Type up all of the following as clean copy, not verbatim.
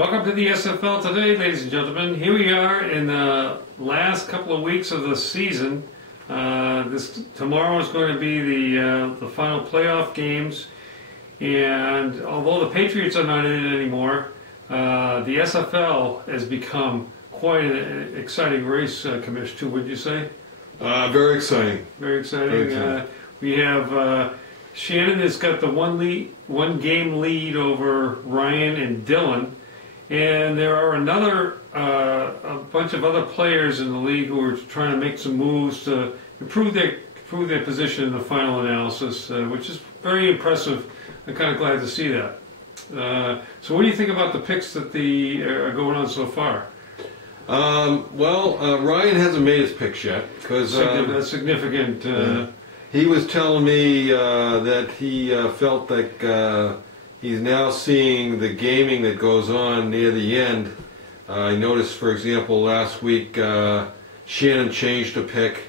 Welcome to the SFL Today, ladies and gentlemen. Here we are in the last couple of weeks of the season. Tomorrow is going to be the final playoff games, and although the Patriots are not in it anymore, the SFL has become quite an exciting race, Commish, too, would you say? Very exciting. Very exciting. Very exciting. We have Shannon has got the one game lead over Ryan and Dylan. And there are a bunch of other players in the league who are trying to make some moves to improve their position in the final analysis, which is very impressive. I'm kind of glad to see that. So what do you think about the picks that are going on so far? Ryan hasn't made his picks yet because that's significant. He was telling me that he felt like he's now seeing the gaming that goes on near the end. I noticed, for example, last week Shannon changed a pick.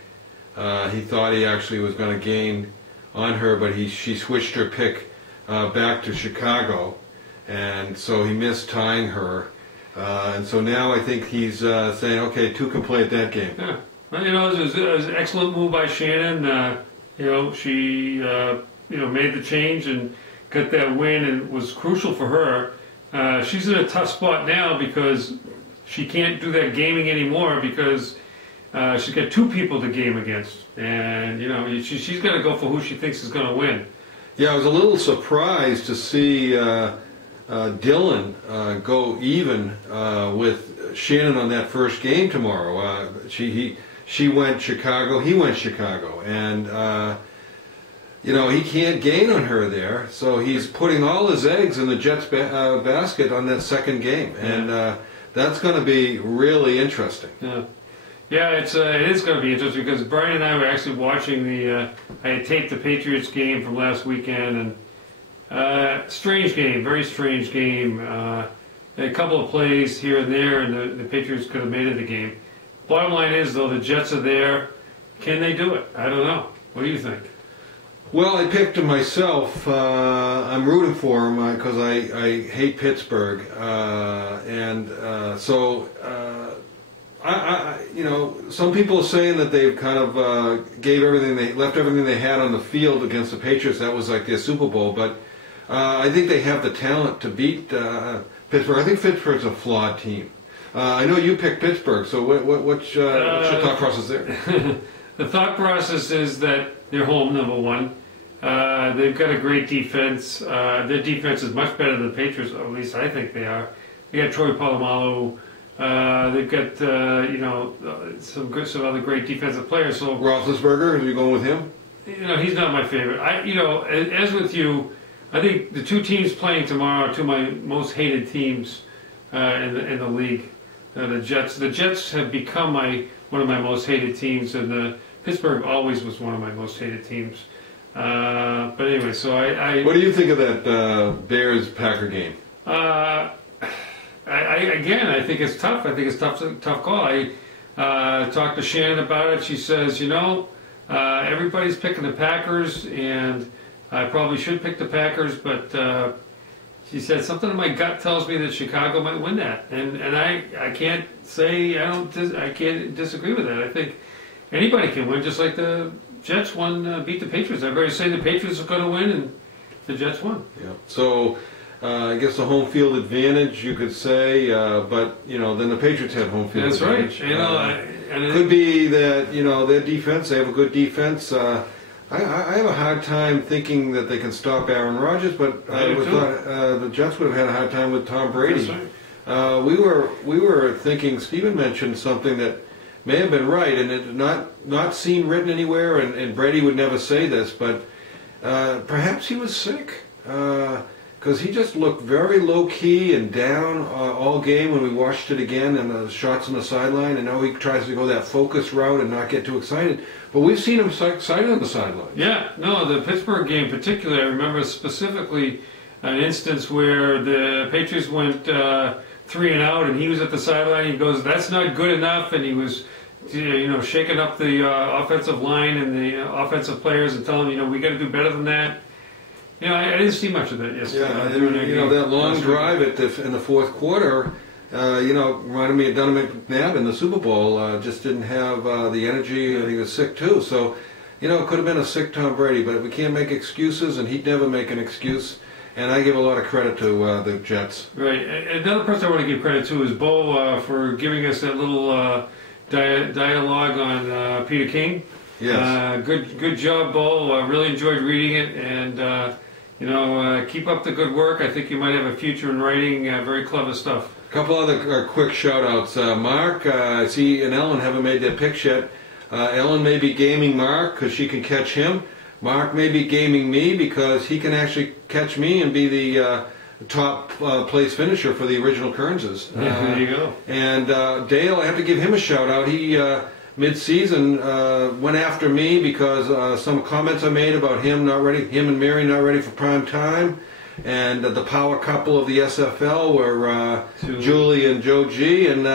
He thought he actually was going to gain on her, but she switched her pick back to Chicago, and so he missed tying her. And so now I think he's saying, okay, two can play at that game. Yeah. Well, it was an excellent move by Shannon. She made the change and got that win, and it was crucial for her. She's in a tough spot now because she can't do that gaming anymore because she's got two people to game against, and she's got to go for who she thinks is going to win. Yeah, I was a little surprised to see Dylan go even with Shannon on that first game tomorrow. She went Chicago, he went Chicago, and he can't gain on her there, so he's putting all his eggs in the Jets' basket on that second game, and that's going to be really interesting. Yeah, it is going to be interesting because Brian and I were actually watching I had taped the Patriots game from last weekend, and strange game, very strange game. A couple of plays here and there, and the Patriots could have made it a game. Bottom line is, though, the Jets are there. Can they do it? I don't know. What do you think? Well, I picked him myself. I'm rooting for him because I hate Pittsburgh, some people are saying that they've kind of left everything they had on the field against the Patriots. That was like their Super Bowl, but I think they have the talent to beat Pittsburgh. I think Pittsburgh's a flawed team. I know you picked Pittsburgh, so what's your thought process there? The thought process is that they're home, number one. They've got a great defense. Their defense is much better than the Patriots, or at least I think they are. They got Troy Polamalu. They've got some other great defensive players. So Roethlisberger, are you going with him? He's not my favorite. As with you, I think the two teams playing tomorrow are two of my most hated teams in the league. The Jets. The Jets have become one of my most hated teams, and Pittsburgh always was one of my most hated teams. But anyway, so What do you think of that Bears-Packer game? I think it's tough. I think it's tough call. I talked to Shannon about it. She says, everybody's picking the Packers, and I probably should pick the Packers, but she said something in my gut tells me that Chicago might win that, and I can't say I can't disagree with that. I think anybody can win, just like the Jets beat the Patriots. Everybody's saying the Patriots are going to win, and the Jets won. Yeah. So I guess the home field advantage, you could say, but then the Patriots had home field advantage. That's right. It could be that their defense. They have a good defense. I have a hard time thinking that they can stop Aaron Rodgers, but the Jets would have had a hard time with Tom Brady. That's right. We were thinking. Stephen mentioned something that may have been right, and it not seen written anywhere. And Brady would never say this, but perhaps he was sick because he just looked very low key and down all game when we watched it again, and the shots on the sideline. And now he tries to go that focus route and not get too excited. But we've seen him excited on the sideline. Yeah, no, the Pittsburgh game particularly, I remember specifically an instance where the Patriots went 3 and out, and he was at the sideline. He goes, "That's not good enough," and he was, shaking up the offensive line and the offensive players and telling them, we got to do better than that. You know, I didn't see much of that yesterday. Yeah, and, you know, that long drive in the fourth quarter, you know, reminded me of Donovan McNabb in the Super Bowl. Just didn't have the energy, and he was sick too. So, you know, it could have been a sick Tom Brady, but we can't make excuses, and he'd never make an excuse. And I give a lot of credit to the Jets. Right. Another person I want to give credit to is Bo for giving us that little dialogue on Peter King. Yes. Good job, Bo. Really enjoyed reading it, and you know, keep up the good work. I think you might have a future in writing very clever stuff. A couple other quick shout-outs. Mark, I see and Ellen haven't made their picks yet. Ellen may be gaming Mark because she can catch him. Mark may be gaming me because he can actually catch me and be the top place finisher for the original Kearnses. There you go. And Dale, I have to give him a shout-out. He, mid-season, went after me because some comments I made about him and Mary not ready for prime time. And the power couple of the SFL were Julie and Joe G. And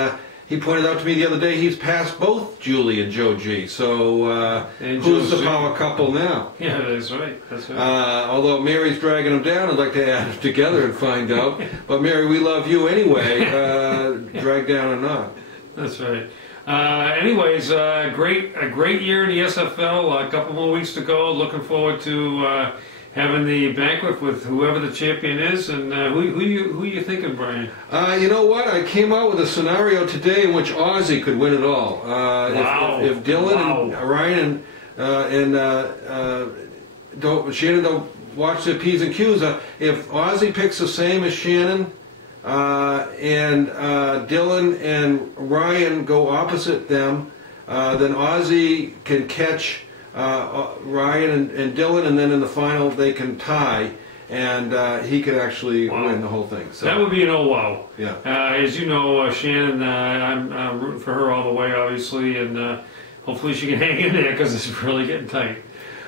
he pointed out to me the other day he's passed both Julie and Joe G. So who's the power couple now? Yeah, that's right. That's right. Although Mary's dragging them down, I'd like to add them together and find out. But Mary, we love you anyway, drag down or not. That's right. Anyways, a great year in the SFL. A couple more weeks to go. Looking forward to having the banquet with whoever the champion is. And who you thinking, Brian? You know what? I came out with a scenario today in which Ozzy could win it all. Wow. If Dylan and Ryan Shannon don't watch their P's and Q's, if Ozzy picks the same as Shannon, and Dylan and Ryan go opposite them, then Ozzy can catch Ryan and Dylan, and then in the final they can tie, and he could actually win the whole thing. So that would be an oh wow. Yeah. As you know, Shannon, I'm rooting for her all the way, obviously, and hopefully she can hang in there because it's really getting tight.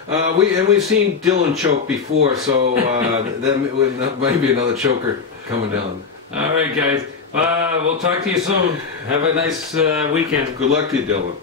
We've seen Dylan choke before, so that might be another choker coming down. All right, guys. We'll talk to you soon. Have a nice weekend. Good luck to you, Dylan.